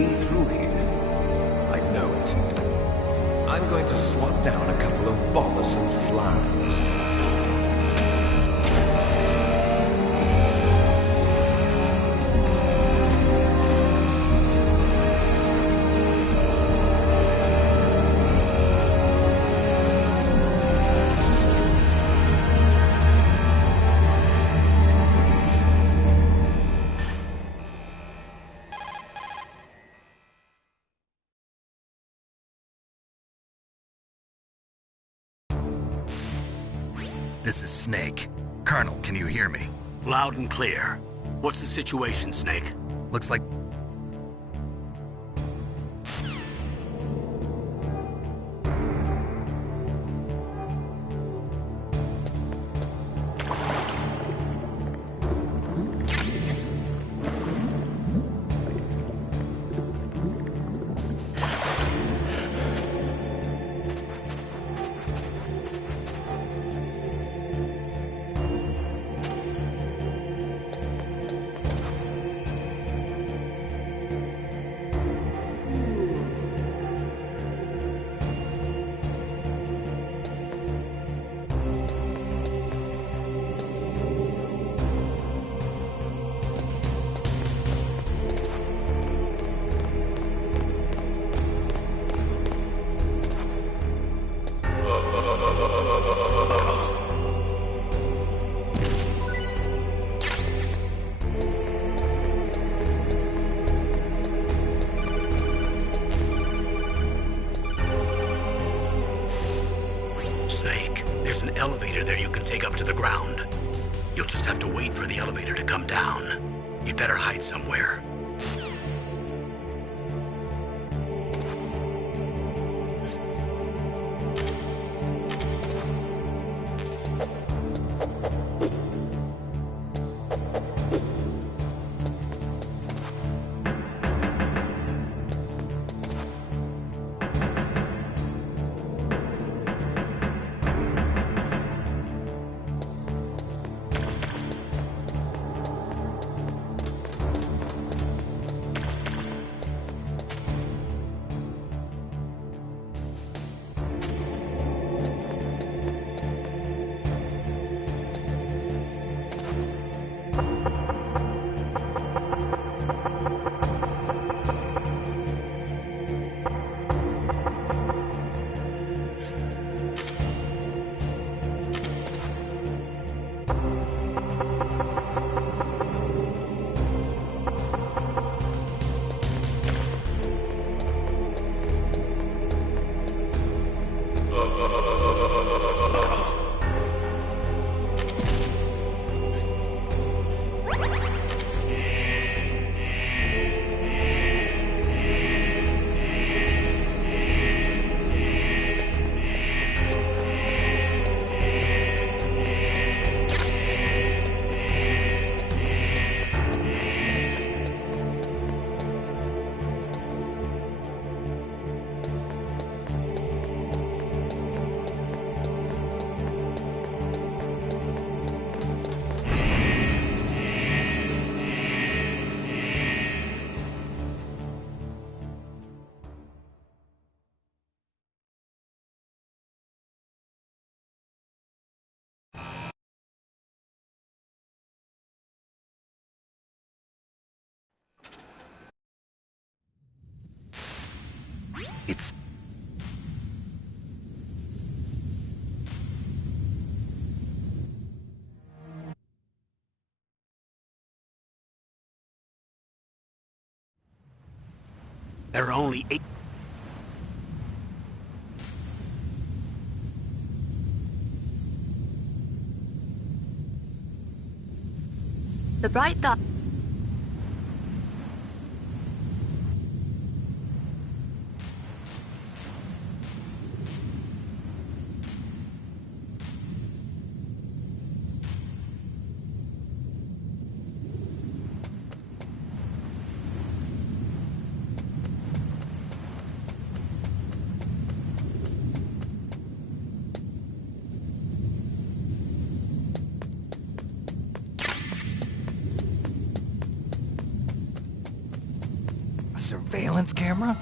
be through here. I know it. I'm going to swat down a couple of bothersome flies. This is Snake. Colonel, can you hear me? Loud and clear. What's the situation, Snake? Looks like... Snake, there's an elevator there you can take up to the ground. You'll just have to wait for the elevator to come down. You'd better hide somewhere. It's... There are only 8... The bright dot. surveillance camera?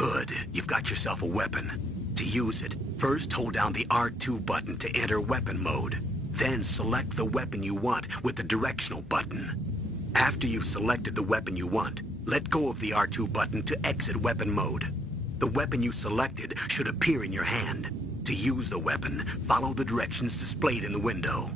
Good. You've got yourself a weapon. To use it, first hold down the R2 button to enter weapon mode. Then select the weapon you want with the directional button. After you've selected the weapon you want, let go of the R2 button to exit weapon mode. The weapon you selected should appear in your hand. To use the weapon, follow the directions displayed in the window.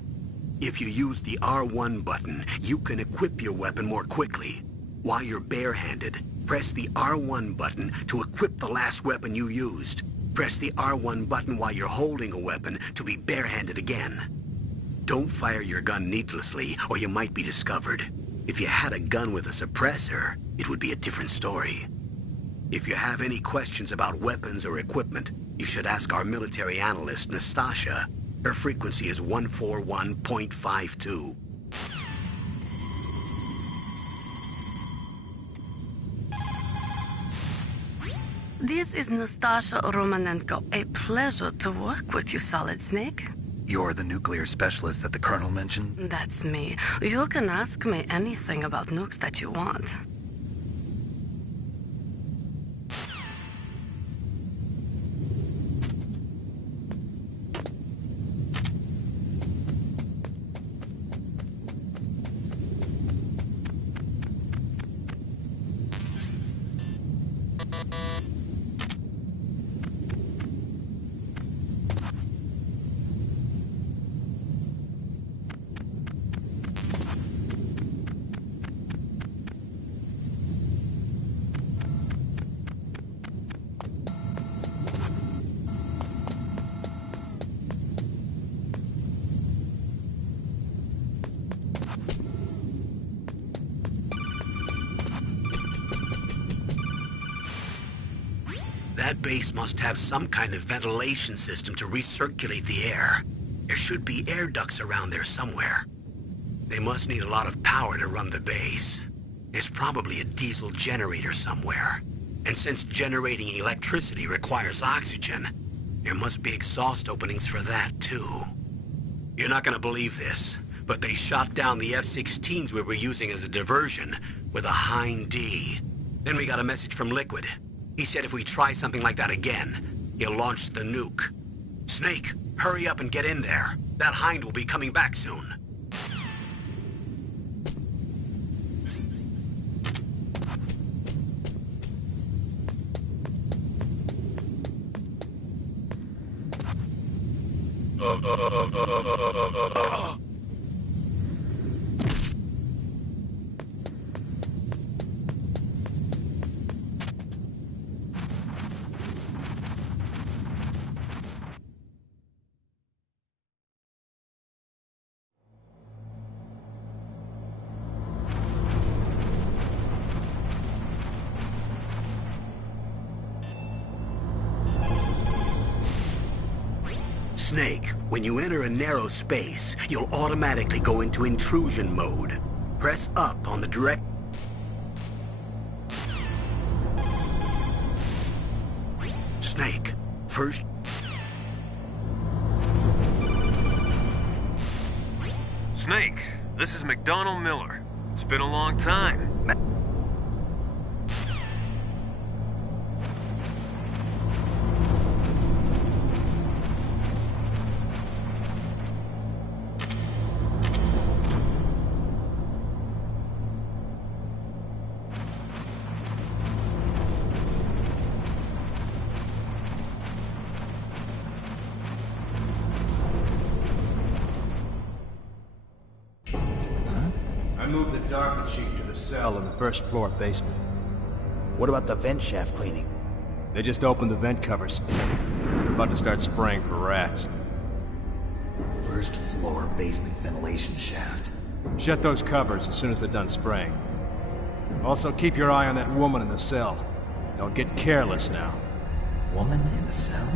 If you use the R1 button, you can equip your weapon more quickly. While you're barehanded, press the R1 button to equip the last weapon you used. Press the R1 button while you're holding a weapon to be barehanded again. Don't fire your gun needlessly, or you might be discovered. If you had a gun with a suppressor, it would be a different story. If you have any questions about weapons or equipment, you should ask our military analyst, Nastasha. Her frequency is 141.52. This is Nastasha Romanenko. A pleasure to work with you, Solid Snake. You're the nuclear specialist that the Colonel mentioned? That's me. You can ask me anything about nukes that you want. That base must have some kind of ventilation system to recirculate the air. There should be air ducts around there somewhere. They must need a lot of power to run the base. There's probably a diesel generator somewhere. And since generating electricity requires oxygen, there must be exhaust openings for that too. You're not gonna believe this, but they shot down the F-16s we were using as a diversion with a Hind D. Then we got a message from Liquid. He said if we try something like that again, he'll launch the nuke. Snake, hurry up and get in there. That Hind will be coming back soon. Snake, when you enter a narrow space, you'll automatically go into intrusion mode. Press up on the direct... Snake, first... Snake, this is McDonald Miller. It's been a long time. move the Dark Chief to the cell in the first floor basement. What about the vent shaft cleaning? They just opened the vent covers. They're about to start spraying for rats. First floor basement ventilation shaft. Shut those covers as soon as they're done spraying. Also, keep your eye on that woman in the cell. Don't get careless now. Woman in the cell?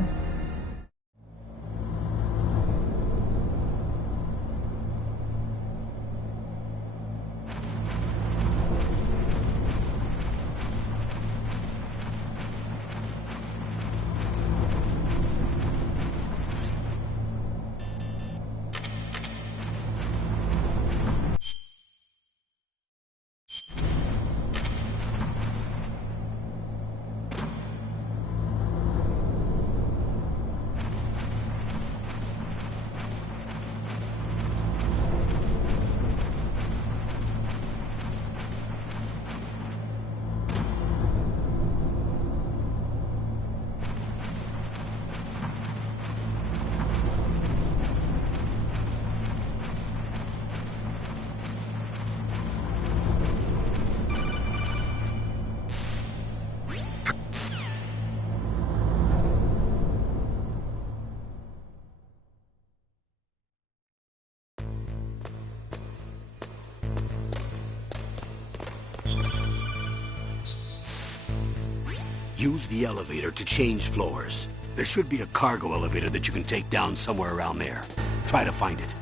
Use the elevator to change floors. There should be a cargo elevator that you can take down somewhere around there. Try to find it.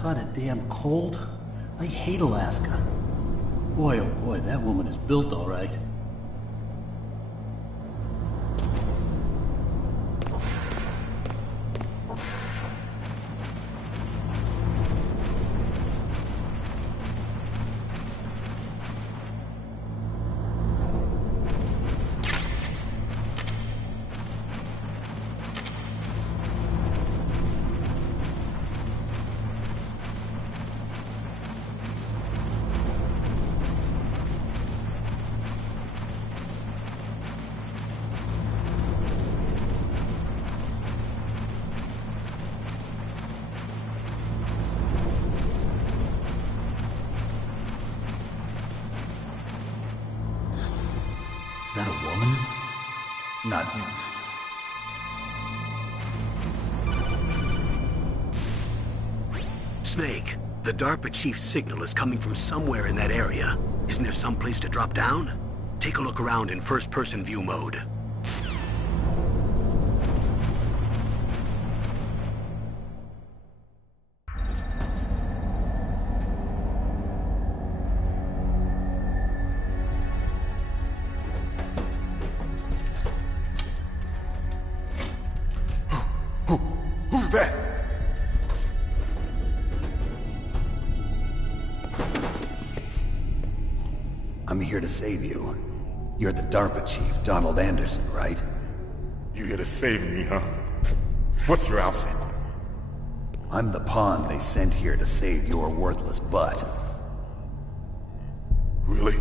Kinda damn cold. I hate Alaska. Boy, oh boy, that woman is built all right. Not him. Snake, the DARPA chief's signal is coming from somewhere in that area. Isn't there some place to drop down? Take a look around in first-person view mode. Who's that? I'm here to save you. You're the DARPA chief, Donald Anderson, right? You here to save me, huh? What's your outfit? I'm the pawn they sent here to save your worthless butt. Really?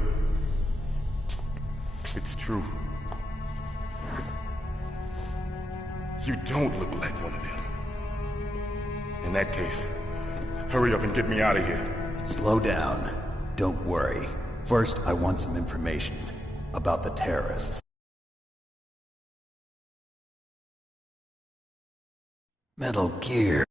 It's true. You don't look like one of them. In that case, hurry up and get me out of here. Slow down. Don't worry. First, I want some information about the terrorists. Metal Gear.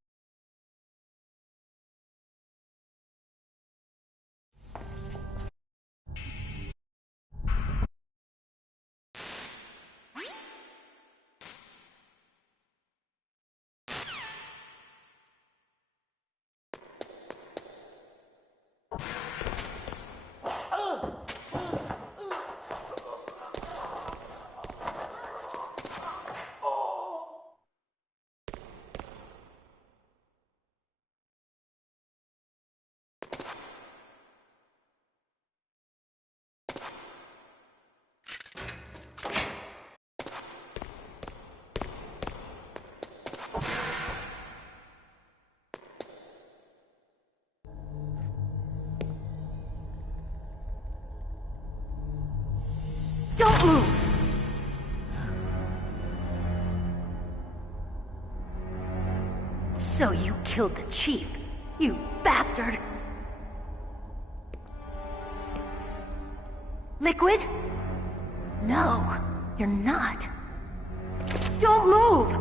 Don't move! So you killed the chief, you bastard! Liquid? No, you're not. Don't move!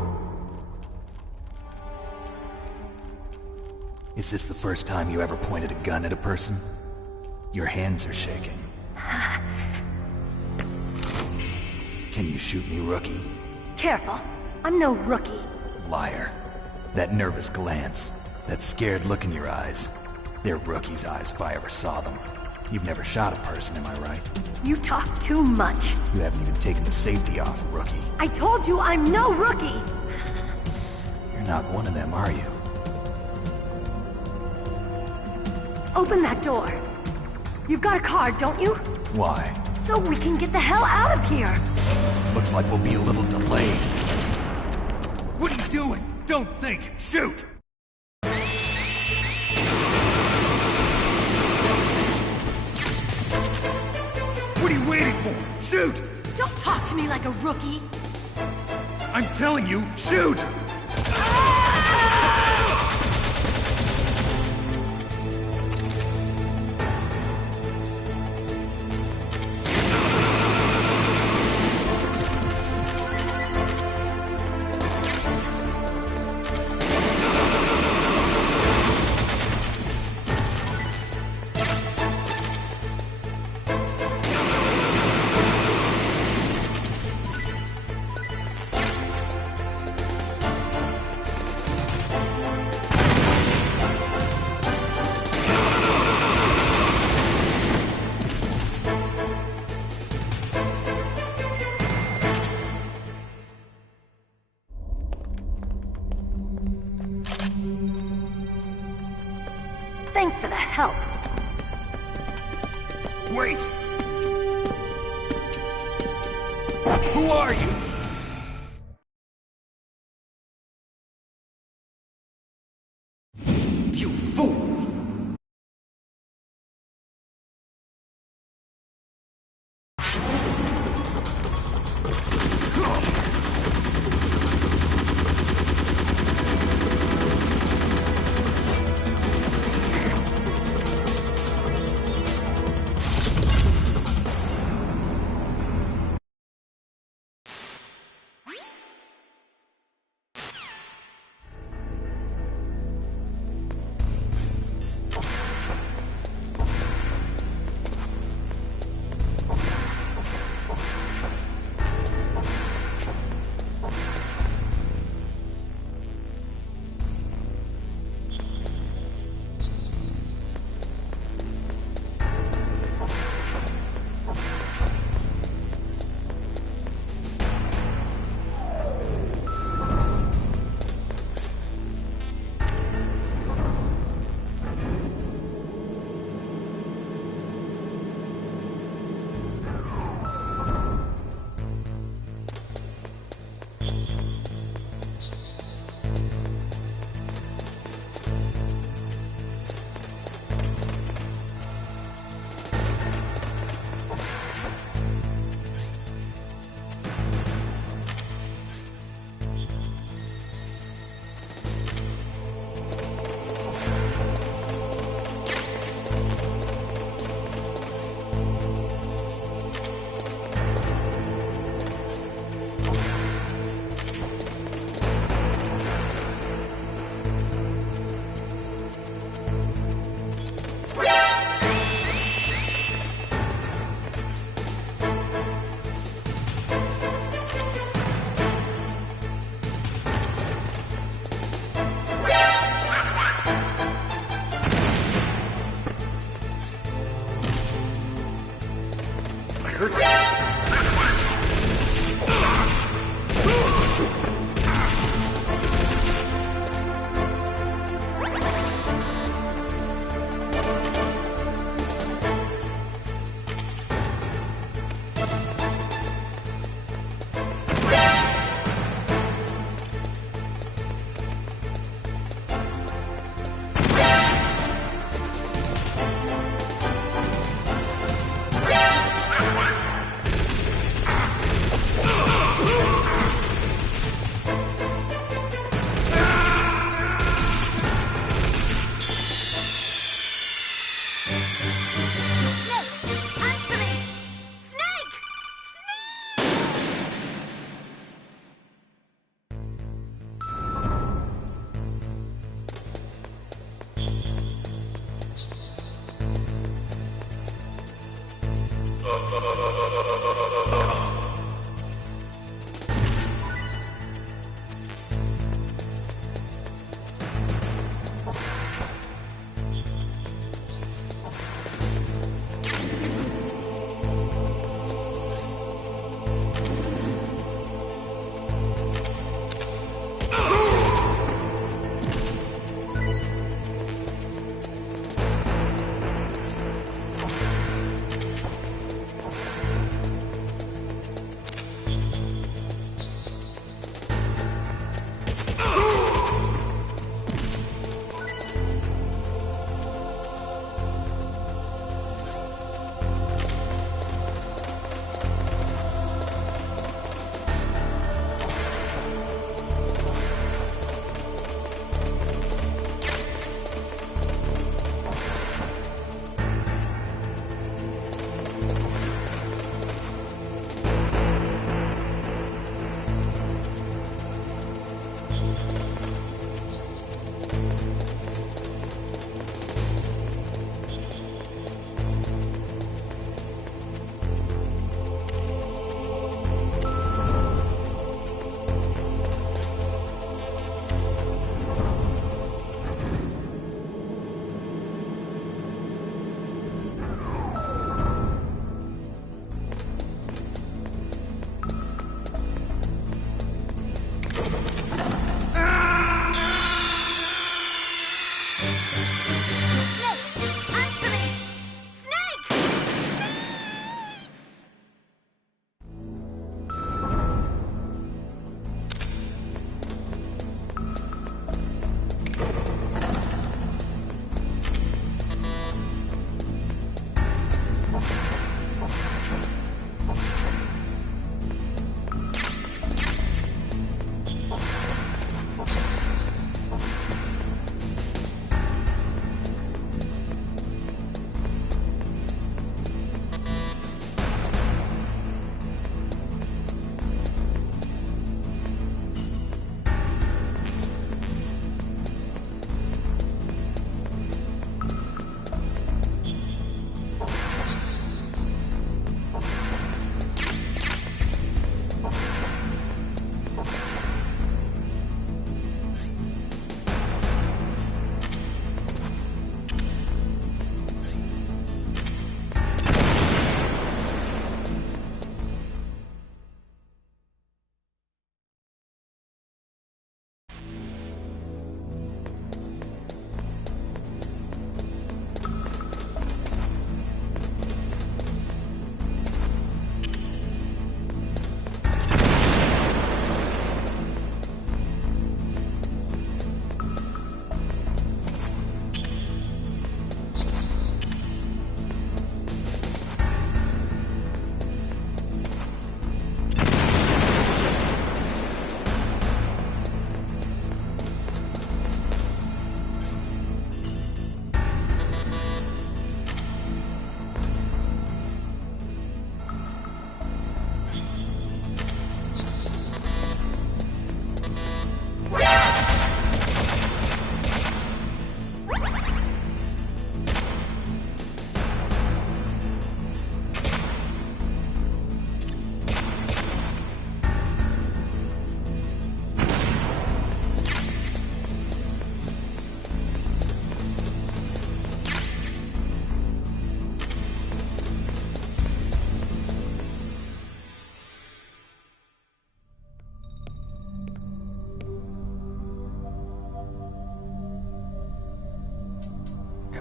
Is this the first time you ever pointed a gun at a person? Your hands are shaking. Can you shoot me, rookie? Careful, I'm no rookie. Liar. That nervous glance, that scared look in your eyes. They're rookie's eyes if I ever saw them. You've never shot a person, am I right? You talk too much. You haven't even taken the safety off, rookie. I told you I'm no rookie! You're not one of them, are you? Open that door. You've got a card, don't you? Why? So we can get the hell out of here! Looks like we'll be a little delayed. What are you doing? Don't think! Shoot! What are you waiting for? Shoot! Don't talk to me like a rookie! I'm telling you, shoot! Thanks for the help. Wait! Who are you? You fool!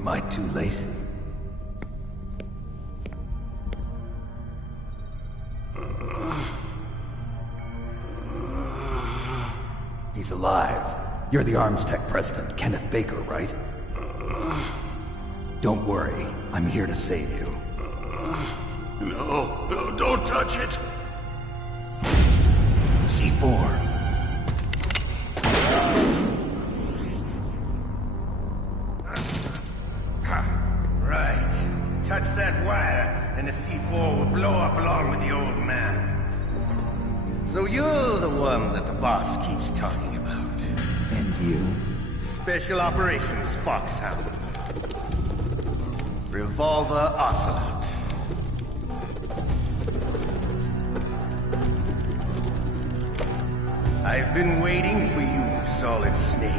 Am I too late? He's alive. You're the Arms Tech president, Kenneth Baker, right? Don't worry. I'm here to save you. No, don't touch it! C4. Right. Touch that wire, and the C4 will blow up along with the old man. So you're the one that the boss keeps talking about. And you? Special Operations Foxhound. Revolver Ocelot. I've been waiting for you, Solid Snake.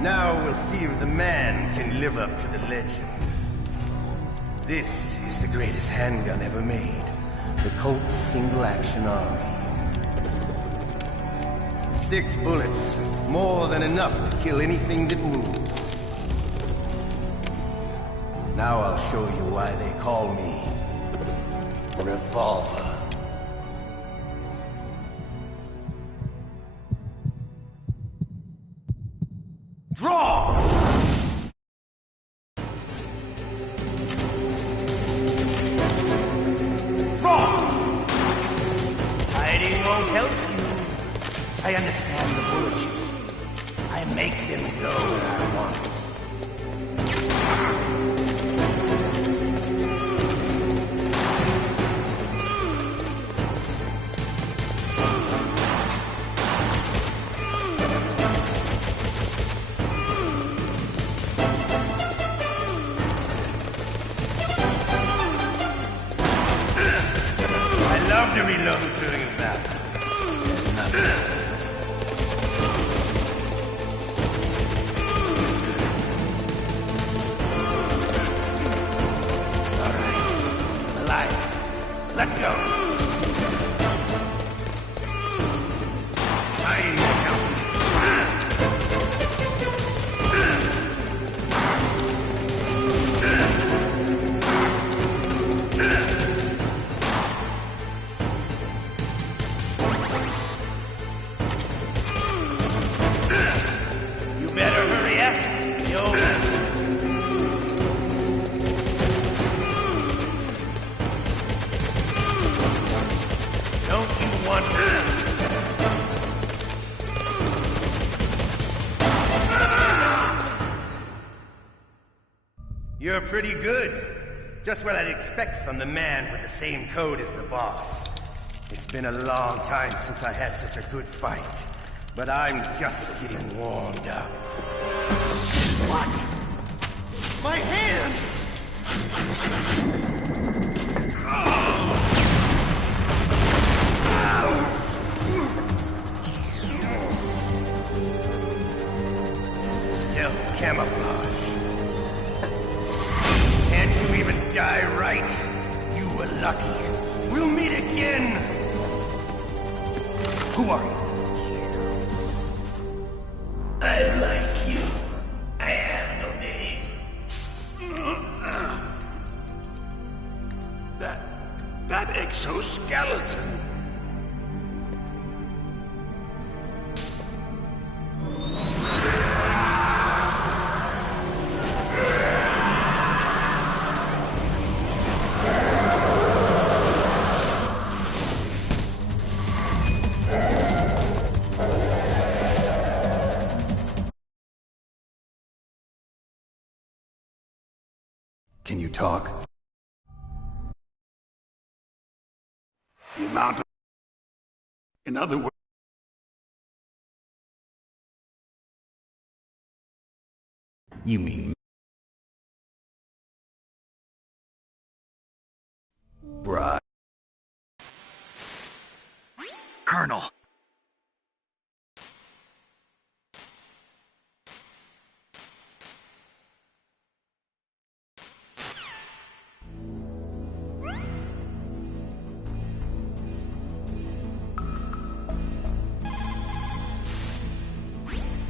Now we'll see if the man can live up to the legend. This is the greatest handgun ever made. The Colt Single Action Army. 6 bullets, more than enough to kill anything that moves. Now I'll show you why they call me Revolver. Draw! Hiding won't help you. I understand the bullets you see. I make them go where I want. I love to reload during a battle. There's nothing. Let's go. You better hurry up, yo. You're pretty good. Just what I'd expect from the man with the same code as the boss. It's been a long time since I had such a good fight, but I'm just getting warmed up. What? My hand! Stealth camouflage. Can't you even die right? You were lucky. We'll meet again! Who are you? I'm like you. I have no name. That exoskeleton. Can you talk? The amount of... In other words... You mean... Right. Colonel.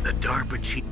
The DARPA chief...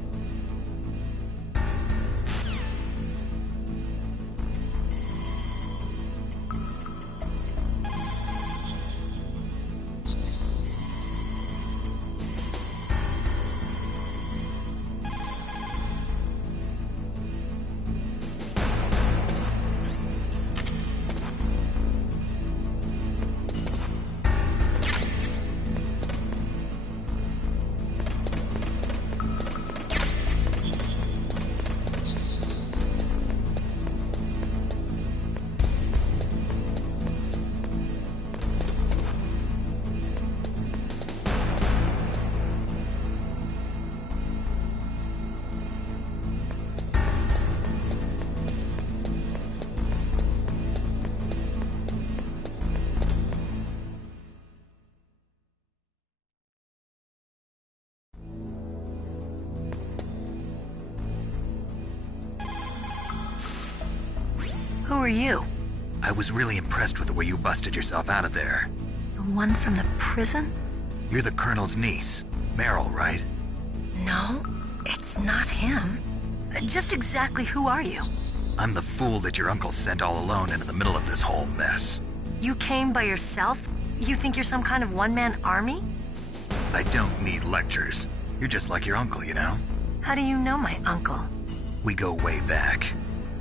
are you? I was really impressed with the way you busted yourself out of there. The one from the prison? You're the Colonel's niece, Meryl, right? No, it's not him. Just exactly who are you? I'm the fool that your uncle sent all alone into the middle of this whole mess. You came by yourself? You think you're some kind of one-man army? I don't need lectures. You're just like your uncle, you know? How do you know my uncle? We go way back.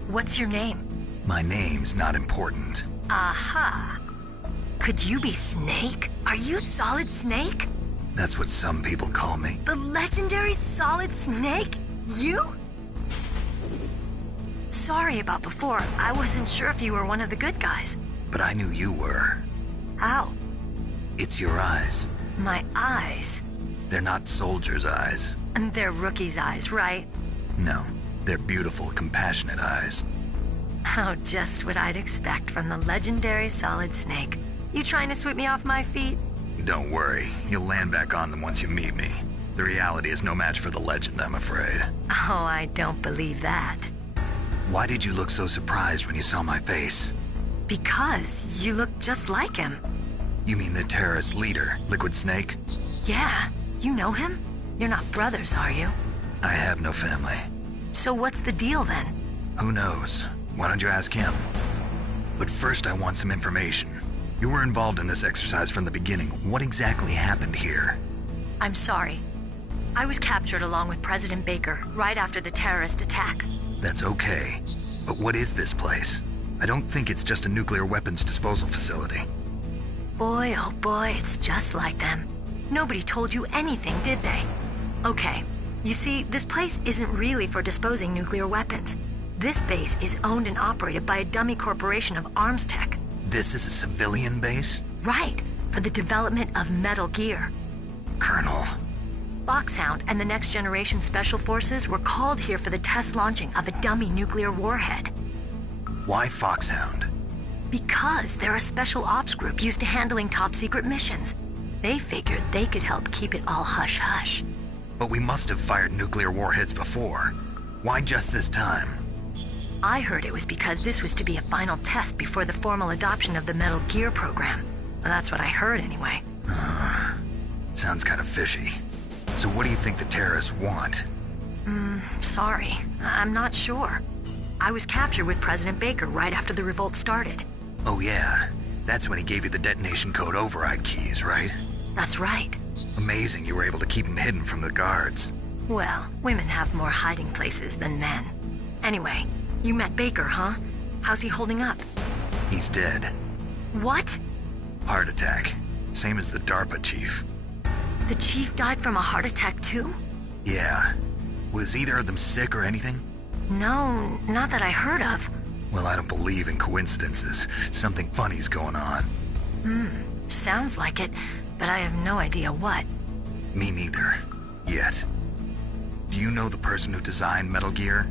What's your name? My name's not important. Aha. Could you be Snake? Are you Solid Snake? That's what some people call me. The legendary Solid Snake? You? Sorry about before. I wasn't sure if you were one of the good guys. But I knew you were. How? It's your eyes. My eyes? They're not soldiers' eyes. And they're rookies' eyes, right? No, they're beautiful, compassionate eyes. Oh, just what I'd expect from the legendary Solid Snake. You trying to sweep me off my feet? Don't worry, you'll land back on them once you meet me. The reality is no match for the legend, I'm afraid. Oh, I don't believe that. Why did you look so surprised when you saw my face? Because you look just like him. You mean the terrorist leader, Liquid Snake? Yeah, you know him? You're not brothers, are you? I have no family. So what's the deal then? Who knows? Why don't you ask him? But first I want some information. You were involved in this exercise from the beginning. What exactly happened here? I'm sorry. I was captured along with President Baker right after the terrorist attack. That's okay. But what is this place? I don't think it's just a nuclear weapons disposal facility. Boy, oh boy, it's just like them. Nobody told you anything, did they? Okay, you see, this place isn't really for disposing nuclear weapons. This base is owned and operated by a dummy corporation of arms tech. This is a civilian base? Right, for the development of Metal Gear. Colonel. Foxhound and the Next Generation Special Forces were called here for the test launching of a dummy nuclear warhead. Why Foxhound? Because they're a special ops group used to handling top-secret missions. They figured they could help keep it all hush-hush. But we must have fired nuclear warheads before. Why just this time? I heard it was because this was to be a final test before the formal adoption of the Metal Gear program. Well, that's what I heard anyway. Sounds kind of fishy. So what do you think the terrorists want? Sorry. I'm not sure. I was captured with President Baker right after the revolt started. Oh yeah, that's when he gave you the detonation code override keys, right? That's right. Amazing you were able to keep him hidden from the guards. Well, women have more hiding places than men. Anyway, you met Baker, huh? How's he holding up? He's dead. What? Heart attack. Same as the DARPA chief. The chief died from a heart attack too? Yeah. Was either of them sick or anything? No, not that I heard of. Well, I don't believe in coincidences. Something funny's going on. Sounds like it, but I have no idea what. Me neither. Yet. Do you know the person who designed Metal Gear?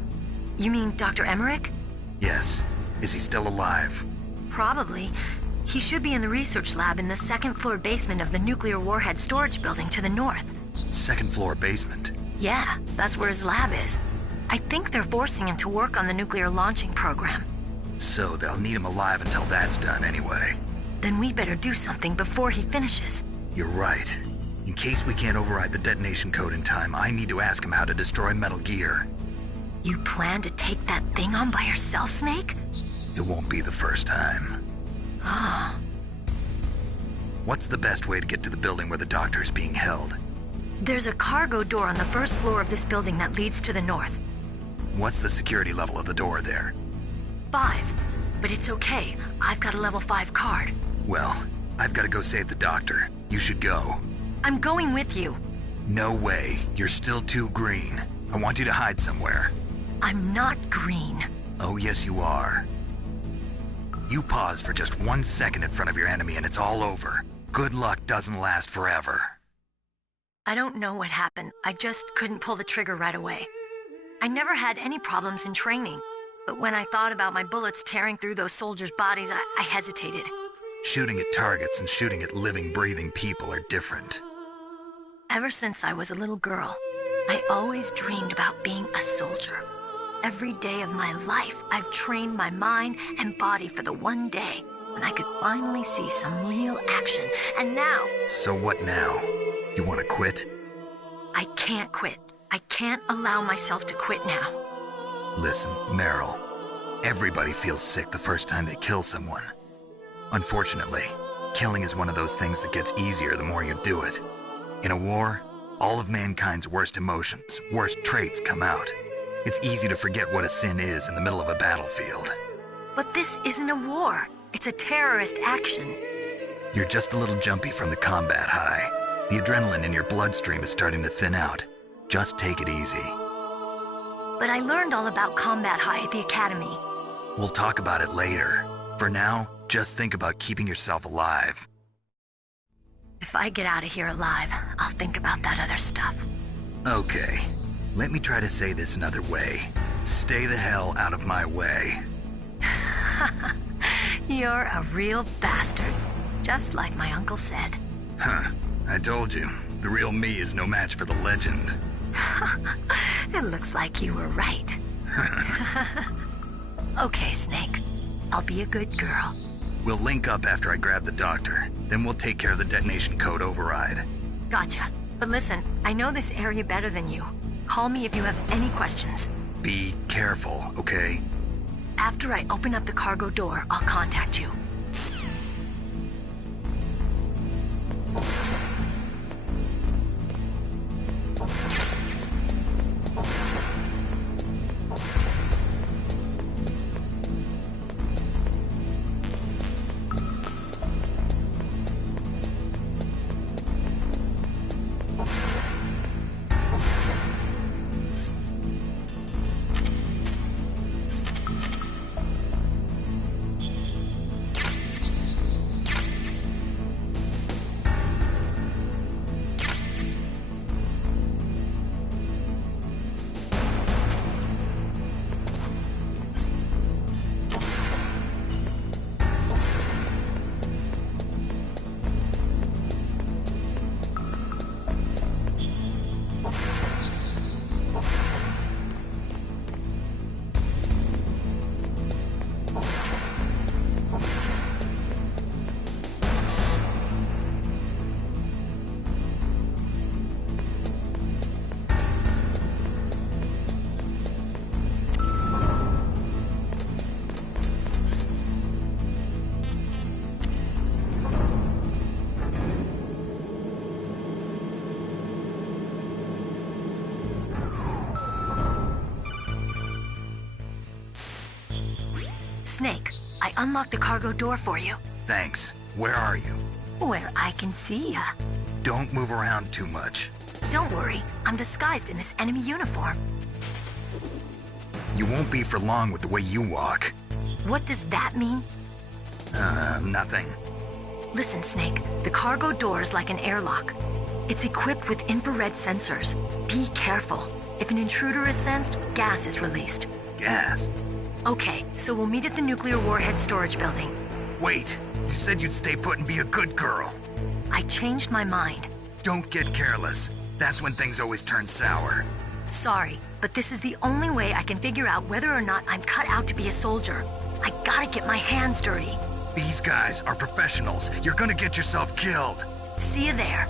You mean Dr. Emmerich? Yes. Is he still alive? Probably. He should be in the research lab in the second-floor basement of the nuclear warhead storage building to the north. Second floor basement? Yeah, that's where his lab is. I think they're forcing him to work on the nuclear launching program. So they'll need him alive until that's done anyway. Then we better do something before he finishes. You're right. In case we can't override the detonation code in time, I need to ask him how to destroy Metal Gear. You plan to take that thing on by yourself, Snake? It won't be the first time. Ah. What's the best way to get to the building where the doctor is being held? There's a cargo door on the first floor of this building that leads to the north. What's the security level of the door there? 5. But it's okay. I've got a level 5 card. Well, I've got to go save the doctor. You should go. I'm going with you. No way. You're still too green. I want you to hide somewhere. I'm not green. Oh, yes, you are. You pause for just 1 second in front of your enemy and it's all over. Good luck doesn't last forever. I don't know what happened. I just couldn't pull the trigger right away. I never had any problems in training, but when I thought about my bullets tearing through those soldiers' bodies, I hesitated. Shooting at targets and shooting at living, breathing people are different. Ever since I was a little girl, I always dreamed about being a soldier. every day of my life, I've trained my mind and body for the one day when I could finally see some real action. And now... So what now? You want to quit? I can't quit. I can't allow myself to quit now. Listen, Meryl. Everybody feels sick the first time they kill someone. Unfortunately, killing is one of those things that gets easier the more you do it. In a war, all of mankind's worst emotions, worst traits come out. It's easy to forget what a sin is in the middle of a battlefield. But this isn't a war. It's a terrorist action. You're just a little jumpy from the combat high. The adrenaline in your bloodstream is starting to thin out. Just take it easy. But I learned all about combat high at the academy. We'll talk about it later. For now, just think about keeping yourself alive. If I get out of here alive, I'll think about that other stuff. Okay. Let me try to say this another way. Stay the hell out of my way. You're a real bastard. Just like my uncle said. Huh. I told you. The real me is no match for the legend. It looks like you were right. Okay, Snake. I'll be a good girl. We'll link up after I grab the doctor. Then we'll take care of the detonation code override. Gotcha. But listen, I know this area better than you. Call me if you have any questions. Be careful, okay? After I open up the cargo door, I'll contact you. Snake, I unlocked the cargo door for you. Thanks. Where are you? Where I can see ya. Don't move around too much. Don't worry, I'm disguised in this enemy uniform. You won't be for long with the way you walk. What does that mean? Nothing. Listen, Snake, the cargo door is like an airlock. It's equipped with infrared sensors. Be careful. If an intruder is sensed, gas is released. Gas? Okay, so we'll meet at the nuclear warhead storage building. Wait, you said you'd stay put and be a good girl. I changed my mind. Don't get careless. That's when things always turn sour. Sorry, but this is the only way I can figure out whether or not I'm cut out to be a soldier. I gotta get my hands dirty. These guys are professionals. You're gonna get yourself killed. See you there.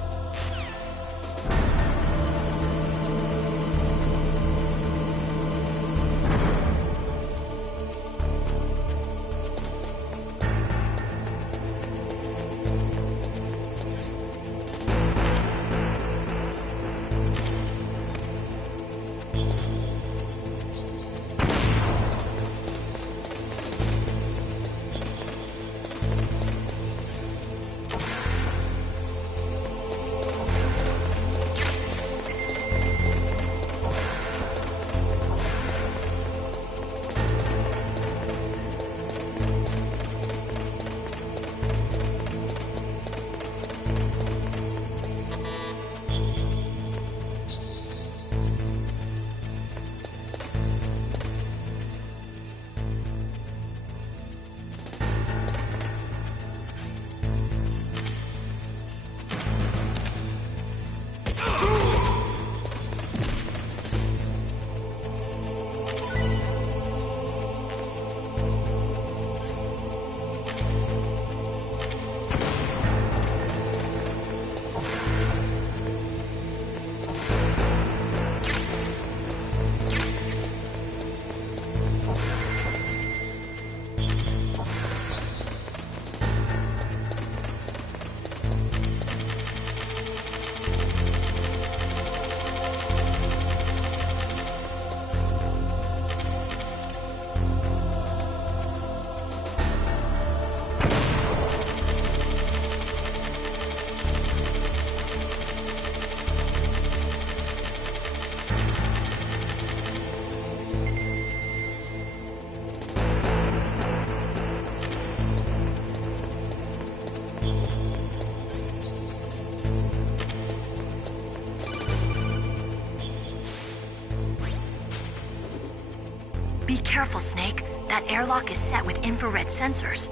careful, Snake. That airlock is set with infrared sensors.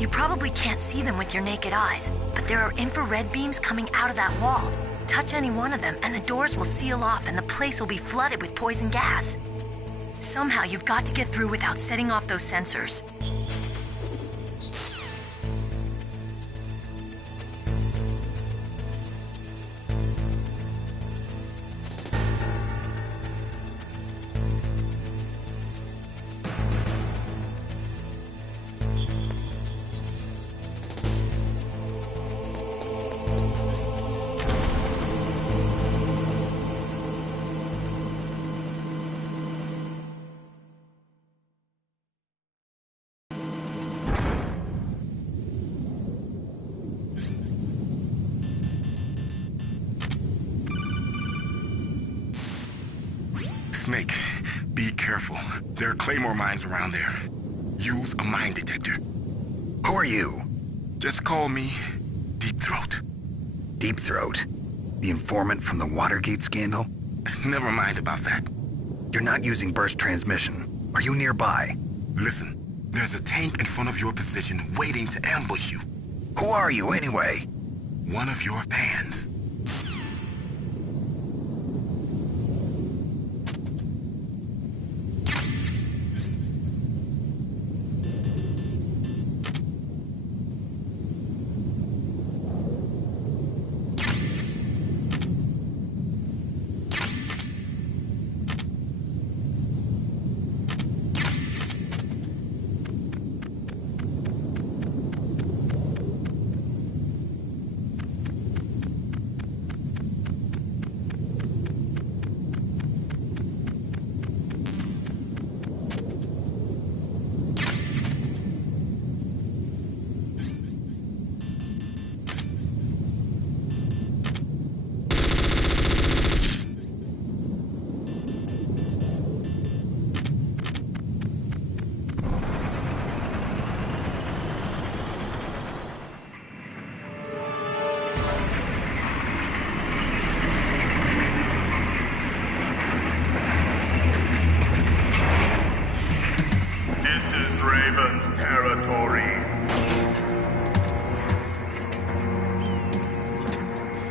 You probably can't see them with your naked eyes, but there are infrared beams coming out of that wall. Touch any one of them and the doors will seal off and the place will be flooded with poison gas. Somehow you've got to get through without setting off those sensors. Snake, be careful. There are Claymore mines around there. Use a mine detector. Who are you? Just call me Deep Throat. Deep Throat? The informant from the Watergate scandal? Never mind about that. You're not using burst transmission. Are you nearby? Listen, there's a tank in front of your position waiting to ambush you. Who are you anyway? One of your fans.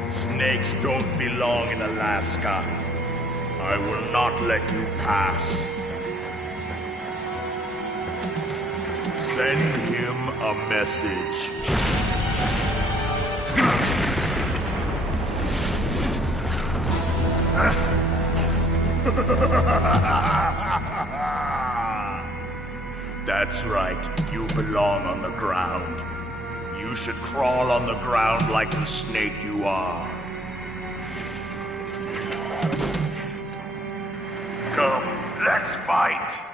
Snakes don't belong in Alaska. I will not let you pass. Send him a message. That's right, you belong on the ground. You should crawl on the ground like the snake you are. Come, let's fight!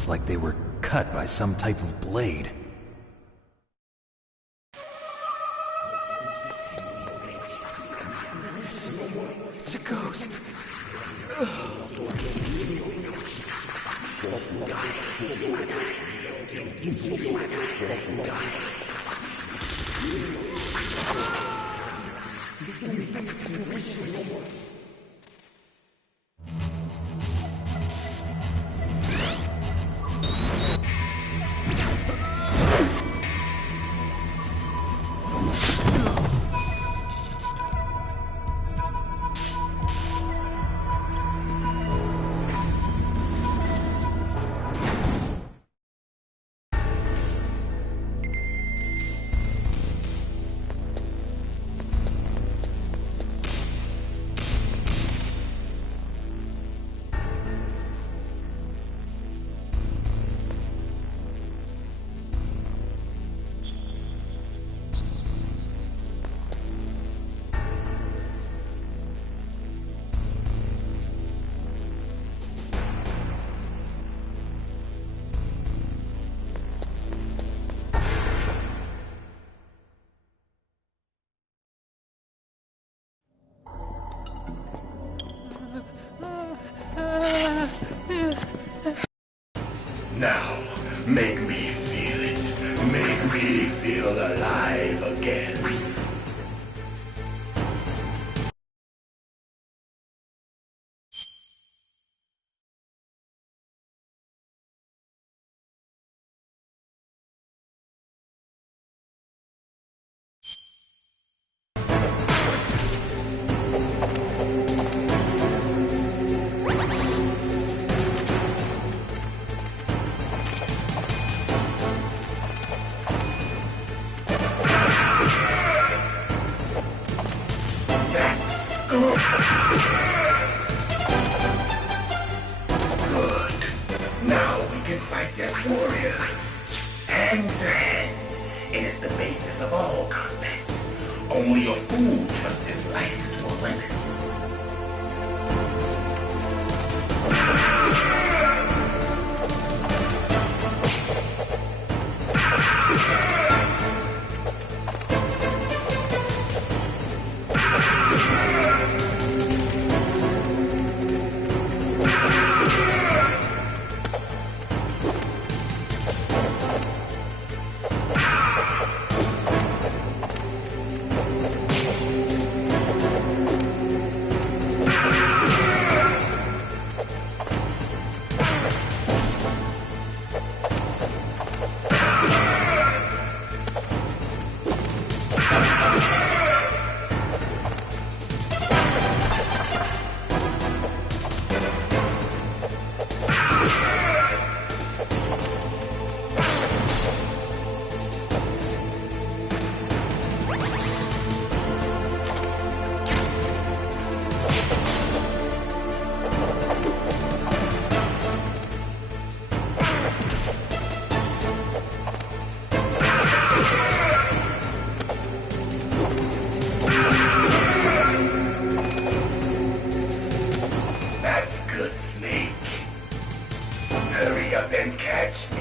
Looks like they were cut by some type of blade. It's a ghost. Now, make me feel it. Make me feel alive again. Good. Now we can fight as warriors. Hand to hand. It is the basis of all combat. Only a fool trusts his life to a weapon. And catch me.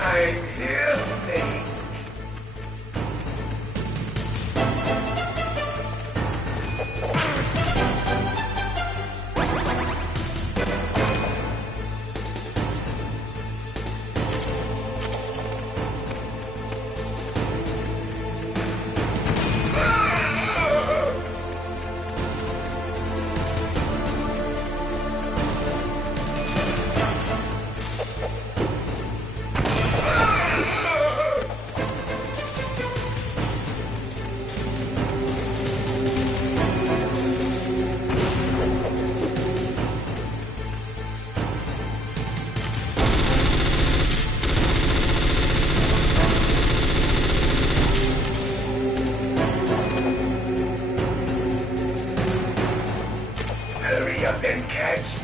I'm here, Snake. Hurry up and catch me.